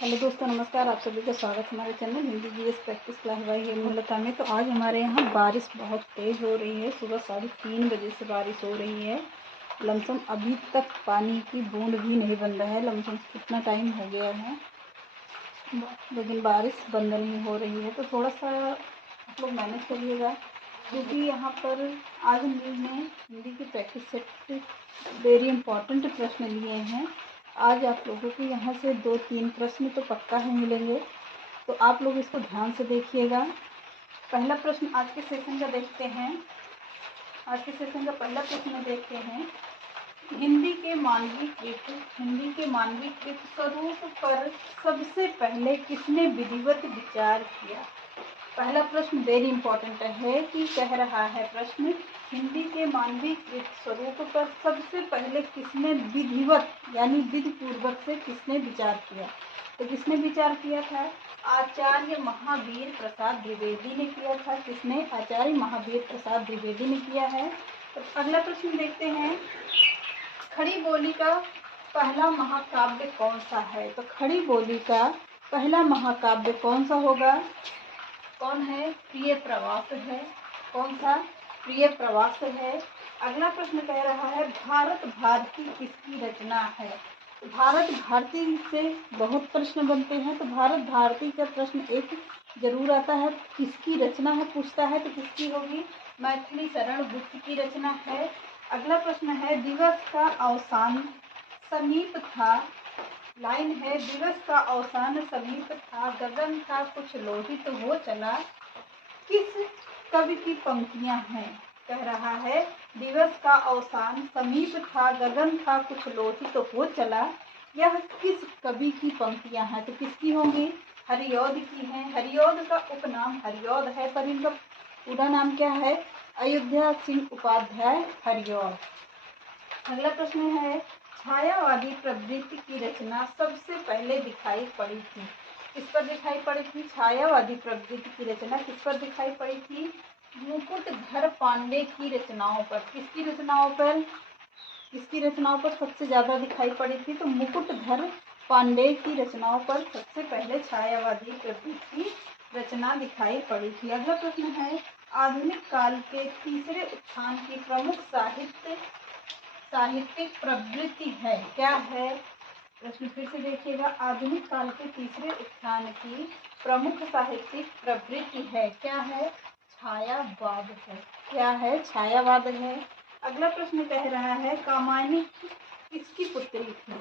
Hello दोस्तों, नमस्कार। आप सभी का स्वागत है हमारे channel Hindi GS practice class by Hemlata में। तो आज हमारे यहाँ बारिश बहुत तेज़ हो रही है। सुबह 3:30 बजे से बारिश हो रही है। लमसम अभी तक पानी की बूंद भी नहीं बन रहा है। लमसम कितना टाइम हो गया है, लेकिन बारिश बंद नहीं हो रही है। तो थोड़ा सा आप लोग मैनेज करिएगा, क्योंकि यहाँ पर आज हम लोग ने हिंदी की प्रैक्टिस सेट वेरी इम्पॉर्टेंट प्रश्न लिए हैं। आज आप लोगों को यहाँ से 2-3 प्रश्न तो पक्का ही मिलेंगे, तो आप लोग इसको ध्यान से देखिएगा। पहला प्रश्न आज के सेशन का देखते हैं। आज के सेशन का पहला प्रश्न देखते हैं। हिंदी के मानवीकृत स्वरूप पर सबसे पहले किसने विधिवत विचार किया? पहला प्रश्न वेरी इंपॉर्टेंट है कि कह रहा है प्रश्न, हिंदी के मानवीकृत स्वरूप पर सबसे पहले किसने विधिवत यानी विधि पूर्वक से किसने विचार किया? तो किसने विचार किया था? आचार्य महावीर प्रसाद द्विवेदी ने किया था। किसने? आचार्य महावीर प्रसाद द्विवेदी ने किया है। तो अगला प्रश्न देखते हैं। खड़ी बोली का पहला महाकाव्य कौन सा है? तो खड़ी बोली का पहला महाकाव्य कौन सा होगा? कौन है? प्रिय प्रवास है। कौन सा? प्रिय प्रवास है। अगला प्रश्न कह रहा है, भारत भारती किसकी रचना है? भारत भारती से बहुत प्रश्न बनते हैं, तो भारत भारती का प्रश्न एक जरूर आता है। किसकी रचना है पूछता है, तो किसकी होगी? मैथिली शरण गुप्त की रचना है। अगला प्रश्न है, दिवस का अवसान समीप था। लाइन है, दिवस का अवसान समीप था, गगन था कुछ लोहित हो चला। किस कवि की पंक्तियां हैं? कह रहा है, दिवस का अवसान समीप था, गगन था कुछ लोहित हो चला। यह किस कवि की पंक्तियां हैं? तो किसकी होंगी? हरिऔध की हैं। हरिऔध का उपनाम हरिऔध है, पर इनका पूरा नाम क्या है? अयोध्या सिंह उपाध्याय हरिऔध। अगला प्रश्न है, छायावादी प्रवृत्ति की रचना सबसे पहले दिखाई पड़ी थी। किस पर दिखाई पड़ी थी? छायावादी प्रवृत्ति की रचना किस पर दिखाई पड़ी थी? मुकुटधर पांडे की रचनाओं पर। किसकी रचनाओं पर? किसकी रचनाओं पर सबसे ज्यादा दिखाई पड़ी थी? तो मुकुटधर पांडे की रचनाओं पर सबसे पहले छायावादी प्रवृत्ति की रचना दिखाई पड़ी थी। अगला प्रश्न है, आधुनिक काल के तीसरे उत्थान की प्रमुख साहित्यिक प्रवृत्ति है। क्या है? प्रश्न फिर से देखिएगा। आधुनिक काल के तीसरे उत्थान की प्रमुख साहित्यिक प्रवृत्ति है। क्या है? छायावाद है। क्या है? छायावाद है। अगला प्रश्न कह रहा है, कामायनी किसकी पुत्री थी?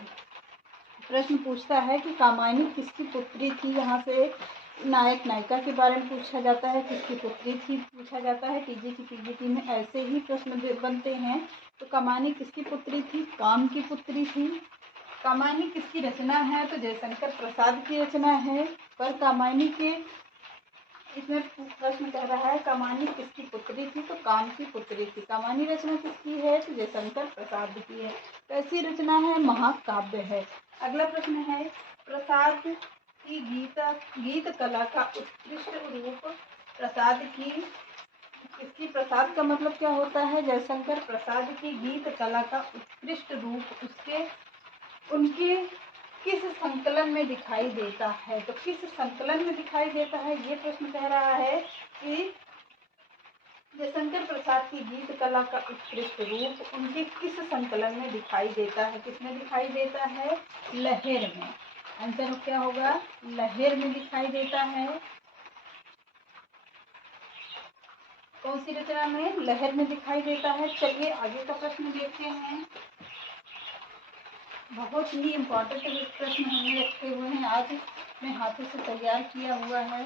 प्रश्न पूछता है कि कामायनी किसकी पुत्री थी। यहाँ से नायक नायिका के बारे में पूछा जाता है, किसकी पुत्री थी पूछा जाता है। टीजी की पीजीटी में ऐसे ही प्रश्न बनते हैं। तो कामायनी किसकी पुत्री थी? काम की पुत्री थी। कामायनी किसकी रचना है? तो जयशंकर प्रसाद की रचना है। पर कामायनी के इसमें प्रश्न कह रहा है, कामायनी किसकी पुत्री थी? तो काम की पुत्री थी। कामायनी रचना किसकी है? तो जयशंकर प्रसाद की है। कैसी रचना है? महाकाव्य है। अगला प्रश्न है, प्रसाद की गीत कला का उत्कृष्ट रूप प्रसाद की इसकी प्रसाद का मतलब क्या होता है? जयशंकर प्रसाद की गीत कला का उत्कृष्ट रूप उनके किस संकलन में दिखाई देता है? तो किस संकलन में दिखाई देता है? ये प्रश्न कह रहा है कि जयशंकर प्रसाद की गीत कला का उत्कृष्ट रूप उनके किस संकलन में दिखाई देता है? किसमें दिखाई देता है? लहर में। आंसर क्या होगा? लहर में दिखाई देता है। कौन सी रचना में? लहर में दिखाई देता है। चलिए आगे का प्रश्न देखते हैं। बहुत ही इम्पोर्टेंट प्रश्न हमने रखे हुए हैं। आज मैं हाथों से तैयार किया हुआ है।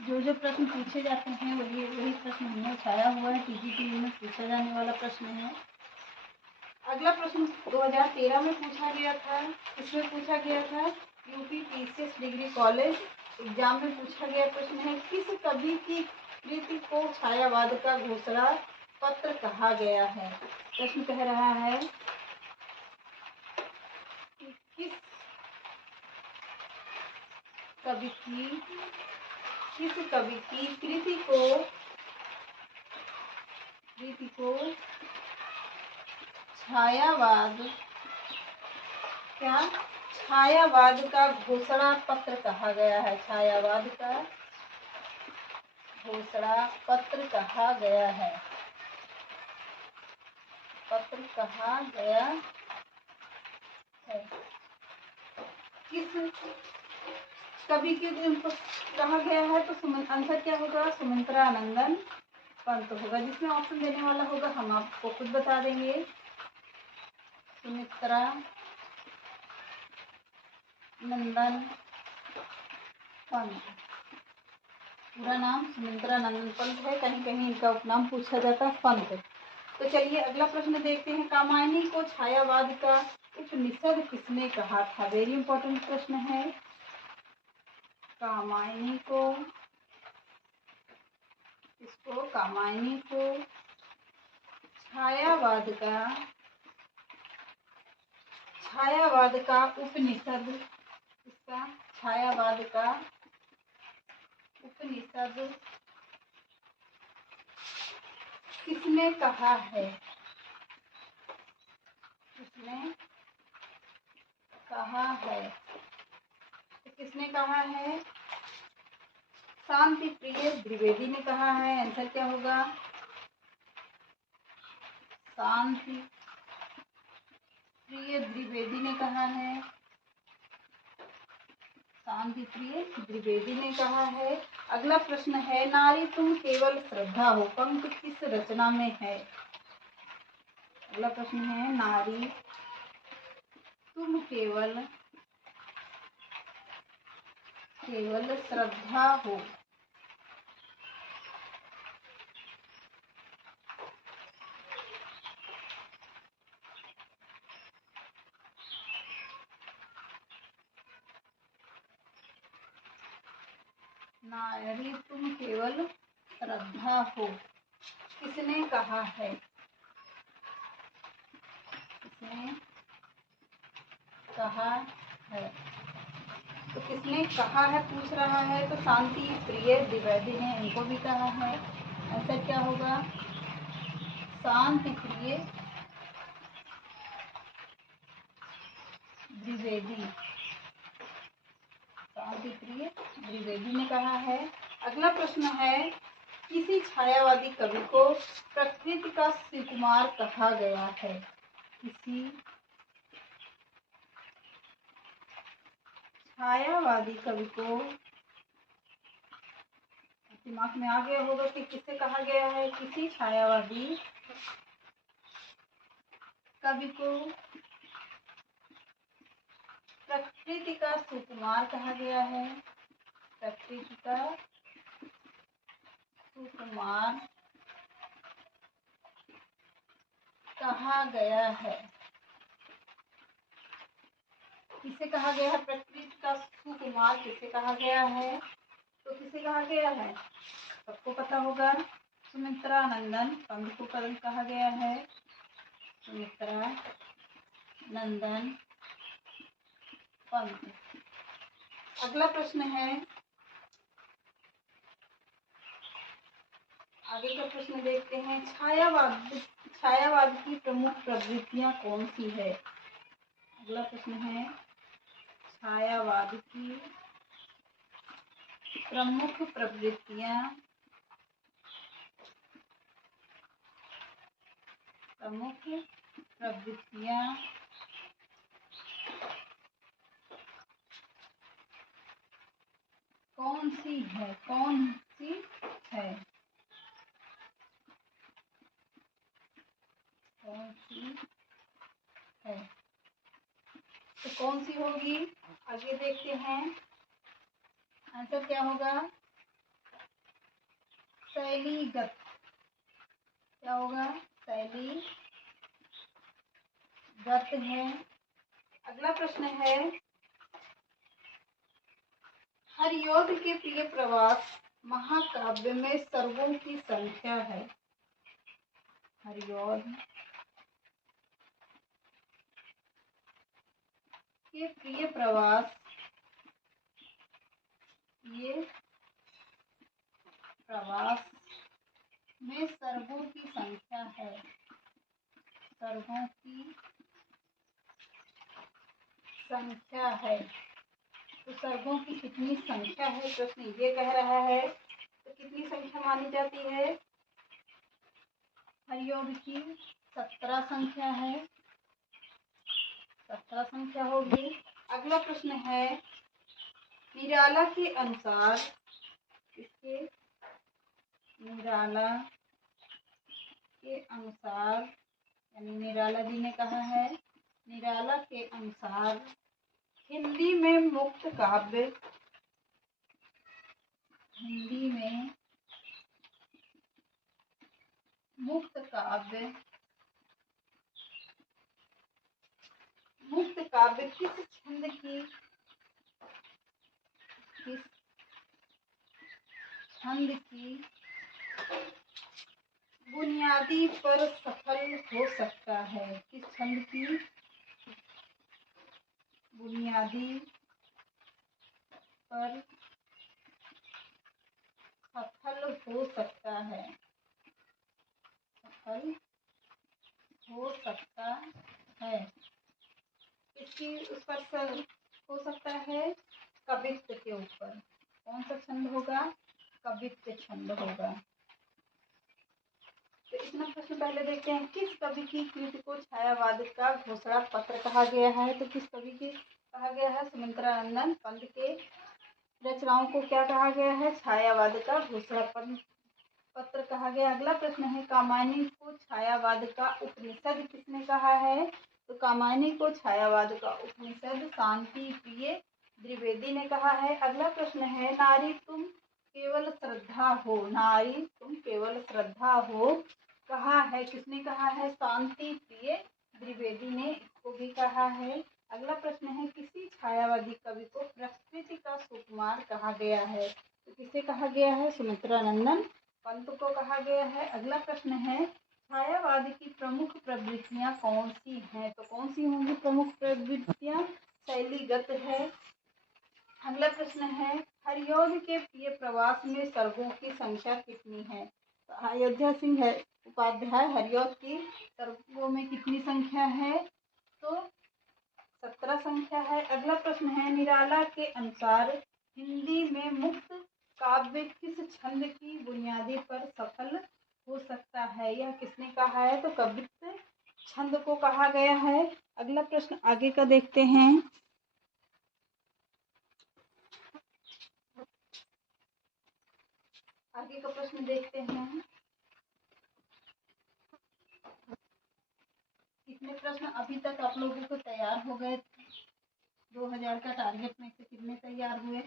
जो प्रश्न पूछे जाते हैं वही प्रश्न हमने उठाया हुआ है। टीजीटी में पूछा जाने वाला प्रश्न है। अगला प्रश्न 2013 में पूछा गया था। इसमें पूछा गया था UP PCS degree college exam में पूछा गया प्रश्न है, किस कवि की कृति को छायावाद का घोषणा पत्र कहा गया है? प्रश्न कह रहा है कि किस कवि की कृति को छायावाद छायावाद का घोषणा पत्र कहा गया है? छायावाद का घोषणा पत्र कहा गया है? पत्र कहा गया है किस कवि के कहा गया है? तो आंसर क्या होगा? सुमित्रानंदन पंत होगा। जिसमें ऑप्शन देने वाला होगा हम आपको खुद बता देंगे। सुमित्रा नंदन पंत, पूरा नाम सुमित्रानंदन पंत है, कहीं कहीं इनका उपनाम पूछा जाता है पंत। तो चलिए अगला प्रश्न देखते हैं। कामायनी को छायावाद का उपनिषद किसने कहा था? वेरी इंपॉर्टेंट प्रश्न है। कामायनी को कामायनी को छायावाद का उपनिषद, इसका छायावाद का उपनिषद किसने कहा है? किसने कहा है? तो किसने कहा है? शांति प्रिय द्विवेदी ने कहा है। आंसर क्या होगा? शांति प्रिय द्विवेदी ने कहा है। शांति प्रिय द्विवेदी ने कहा है। अगला प्रश्न है, नारी तुम केवल श्रद्धा हो पंक्त किस रचना में है? अगला प्रश्न है, नारी तुम केवल श्रद्धा हो नारी तुम केवल श्रद्धा हो किसने कहा है? किसने कहा है? तो किसने कहा है पूछ रहा है, तो शांति प्रिय द्विवेदी ने इनको भी कहा है। आंसर क्या होगा? शांति प्रिय द्विवेदी, शांति प्रिय द्विवेदी ने कहा है। अगला प्रश्न है, किसी छायावादी कवि को प्रकृति का सुकुमार कहा गया है? किसी छायावादी कवि को, दिमाग में आ गया होगा कि किससे कहा गया है? किसी छायावादी कवि को प्रकृति का सुकुमार कहा गया है। प्रकृति का सुकुमार कहा गया है। किसे कहा गया है? प्रकृति का सुकुमार किसे कहा गया है? तो किसे कहा गया है? सबको पता होगा, सुमित्रानंदन पंत को कहा गया है। सुमित्रानंदन पंत। अगला प्रश्न है, आगे का प्रश्न देखते हैं। छायावाद की प्रमुख प्रवृत्तियां कौन सी है? अगला प्रश्न है, छायावाद की प्रमुख प्रवृत्तियां कौन सी है? कौन सी है? कौन सी है? तो कौन सी होगी? आगे देखते हैं। आंसर क्या होगा? शैलीगत। क्या होगा? शैलीगत है। अगला प्रश्न है, हरिऔध के प्रिय प्रवास महाकाव्य में सर्गों की संख्या है? हरिऔध के प्रिय प्रवास, ये प्रवास में सर्गों की संख्या है। सर्गों की संख्या है। तो सर्गों की कितनी संख्या है, प्रश्न ये कह रहा है। तो कितनी संख्या मानी जाती है? हर योग की 17 संख्या है, 17 संख्या होगी। अगला प्रश्न है, निराला के अनुसार, इसके निराला के अनुसार, यानी निराला जी ने कहा है, निराला के अनुसार हिंदी में मुक्त काव्य, हिंदी में मुक्त काव्य, मुक्त काव्य किस छंद की, किस छंद की बुनियादी पर सफल हो सकता है? किस छंद की बुनियादी पर सफल हो सकता है? सफल हो सकता है, इसकी उस पर सर हो सकता है कवित्व के ऊपर। कौन सा छंद होगा? कवित्व छंद होगा। तो इतना प्रश्न पहले देखते हैं, किस कवि की कृति को छायावाद का घोषणा पत्र कहा गया है? तो किस कवि की कहा गया है? सुमित्रानंदन पंत के रचनाओं को क्या कहा गया है? छायावाद का घोषणा पत्र कहा गया। अगला प्रश्न है, कामायनी को छायावाद का उपनिषद किसने कहा है? तो कामायनी को छायावाद का उपनिषद शांति प्रिय द्विवेदी ने कहा है। अगला प्रश्न है, नारी तुम केवल श्रद्धा हो, नारी तुम केवल श्रद्धा हो कहा है, किसने कहा है? शांति प्रिय द्विवेदी ने इसको भी कहा है। अगला प्रश्न है, किसी छायावादी कवि को प्रकृति का सुकुमार कहा गया है? तो किसे कहा गया है? सुमित्रानंदन पंत को कहा गया है। अगला प्रश्न है, छायावाद की प्रमुख प्रवृत्तियां कौन सी हैं? तो कौन सी होंगी प्रमुख प्रवृत्तियां? शैलीगत है। अगला प्रश्न है, हरिऔध के प्रिय प्रवास में सर्गों की संख्या कितनी है? तो अयोध्या सिंह है उपाध्याय हरिऔध की सर्गों में कितनी संख्या है? तो 17 संख्या है। अगला प्रश्न है, निराला के अनुसार हिंदी में मुक्त काव्य किस छंद की बुनियादी पर सफल हो सकता है? यह किसने कहा है? तो कवित्व छंद को कहा गया है। अगला प्रश्न आगे का देखते हैं। आगे का प्रश्न देखते हैं, कितने प्रश्न अभी तक आप लोगों को तैयार हो गए? 2000 का टारगेट में से कितने तैयार हुए?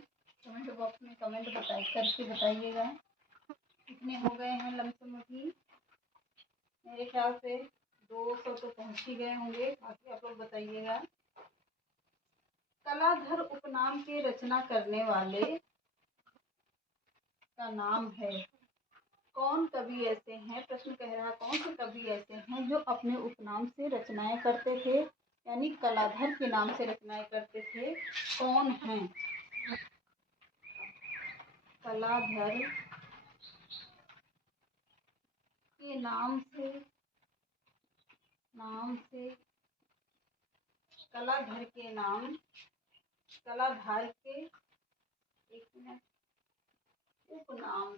कमेंट बॉक्स में कमेंट करके बताइएगा कितने हो गए हैं लमसम। अभी मेरे ख्याल से 200 तो पहुंच ही गए होंगे, बाकी आप लोग बताइएगा। कलाधर उपनाम के रचना करने वाले का नाम है? कौन कवि ऐसे हैं? प्रश्न कह रहा है, कौन से कवि ऐसे हैं जो अपने उपनाम से रचनाएं करते थे, यानी कलाधर के नाम से रचनाएं करते थे? कौन हैं? कलाधर के नाम से कलाधर के नाम, कलाधर के एक मिनट उपनाम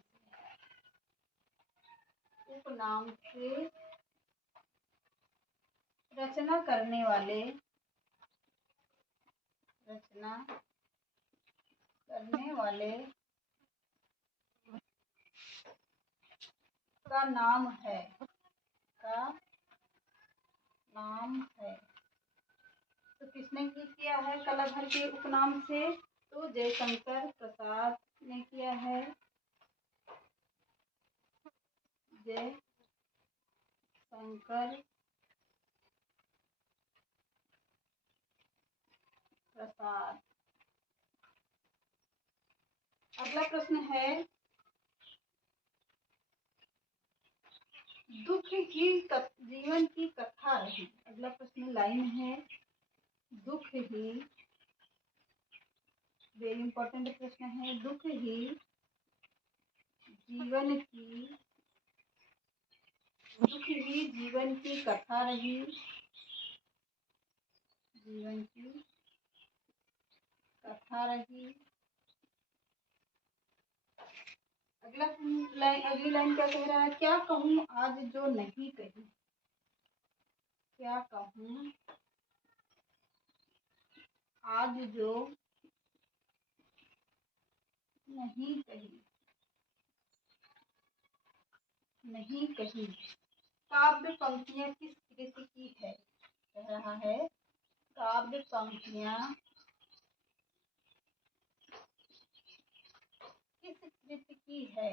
से रचना करने वाले का नाम है, तो किसने किया है कलाधर के उपनाम से? तो जयशंकर प्रसाद ने किया है। जयशंकर प्रसाद। अगला प्रश्न है, दुख ही जीवन की कथा रही। अगला प्रश्न लाइन है, दुख ही, वेरी इंपॉर्टेंट प्रश्न है, दुख ही जीवन की कथा रही, जीवन की कथा रही। अगली लाइन क्या कह रहा है? क्या कहूँ आज जो नहीं कही। क्या कहूँ आज जो नहीं कही। नहीं कही। काव्य पंक्तियां किस कृति की है? कह रहा है काव्य पंक्तियां किस कृति की है?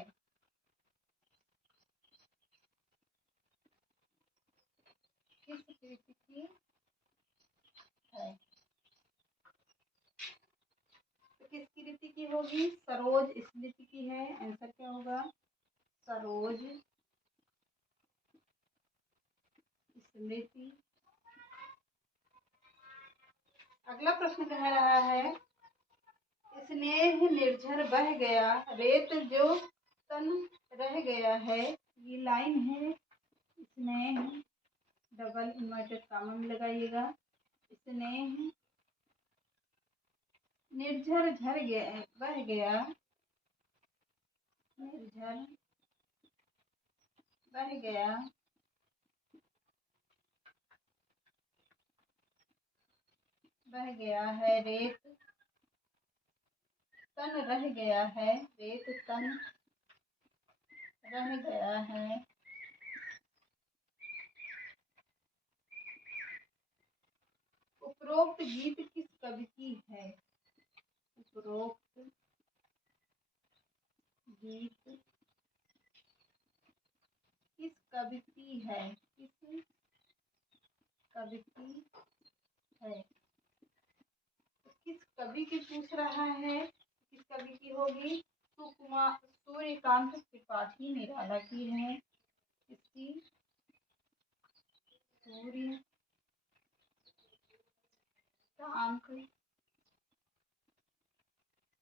किस कृति की है? तो किस कृति की होगी? सरोज स्मृति की है। आंसर क्या होगा? सरोज स्मृति। अगला प्रश्न कह रहा है स्नेह निर्झर बह गया, रेत जो तन रह गया है। ये लाइन है। स्नेह डबल इन्वर्टेड कॉमा में लगाइएगा। स्नेह निर्झर झर गया, बह गया। निर्झर बह गया, बह गया है। रेत तन रह गया है। रेत तन रह गया है। उपरोक्त गीत किस कवि की है? उपरोक्त गीत किस कवि की है? किस कवि की है? तो किस कवि की पूछ रहा है? किस कवि की होगी? सूर्यकांत त्रिपाठी निराला की है। इसकी सूर्यकांत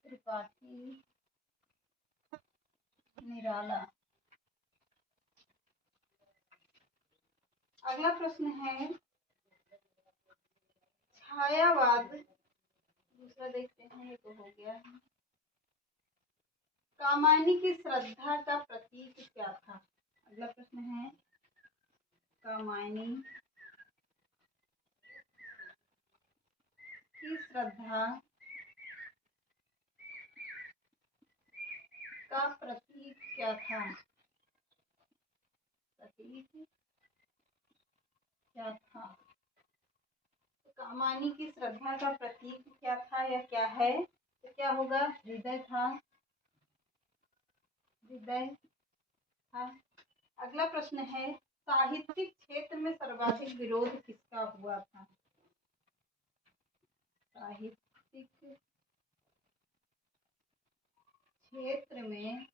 त्रिपाठी निराला। अगला प्रश्न है छायावाद। दूसरा देखते हैं। ये तो हो गया है। कामायनी की श्रद्धा का प्रतीक क्या था? अगला प्रश्न है कामायनी की श्रद्धा का प्रतीक क्या था? प्रतीक क्या था? तो कामायनी की श्रद्धा का प्रतीक क्या था या क्या है? तो क्या होगा? हृदय था। हृदय था। अगला प्रश्न है साहित्यिक क्षेत्र में सर्वाधिक विरोध किसका हुआ था? साहित्यिक क्षेत्र में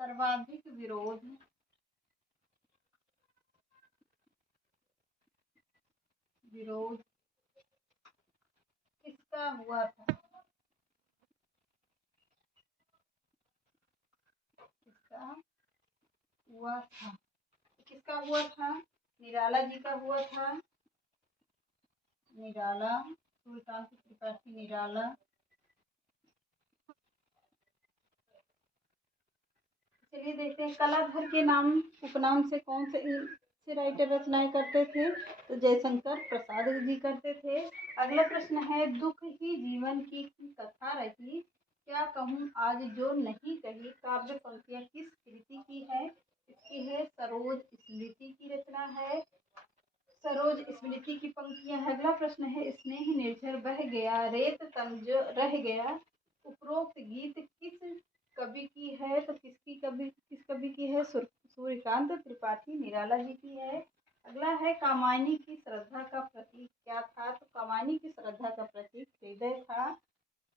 सर्वाधिक विरोध किसका हुआ था? किसका हुआ था? किसका हुआ था? निराला जी का हुआ था। निराला, सूर्यकांत त्रिपाठी निराला। चलिए देखते हैं कलाधर के नाम उपनाम से कौन से राइटर रचनाएं करते थे? तो जयशंकर प्रसाद जी करते थे। अगला प्रश्न है दुख ही जीवन की कथा रही। क्या कहूँ आज जो नहीं कही। काव्य पंक्तियां किस कृति की है? इसकी है सरोज स्मृति की रचना है। सरोज स्मृति की पंक्तियां है। अगला प्रश्न है स्नेह निर्झर बह गया, रेत तन जो रह गया। उपरोक्त गीत किस कवि की है? तो किस कवि की है? सूर्यकांत त्रिपाठी निराला जी की है। अगला है कामायनी की श्रद्धा का प्रतीक क्या था? तो कामायनी की श्रद्धा का प्रतीक हृदय था।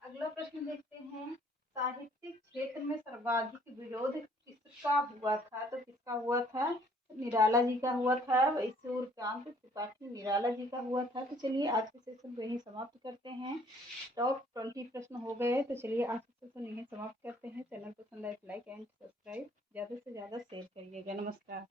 अगला प्रश्न देखते हैं साहित्यिक क्षेत्र में सर्वाधिक विरोध किसका हुआ था? तो किसका हुआ था? निराला जी का हुआ था। सूर्यकांत त्रिपाठी निराला जी का हुआ था। तो चलिए आज के सेशन को यहीं समाप्त करते हैं। टॉप 20 प्रश्न हो गए। तो चलिए आज के सेशन यहीं समाप्त करते हैं। चैनल पसंद आए तो लाइक एंड सब्सक्राइब ज़्यादा से ज़्यादा शेयर करिएगा। नमस्कार।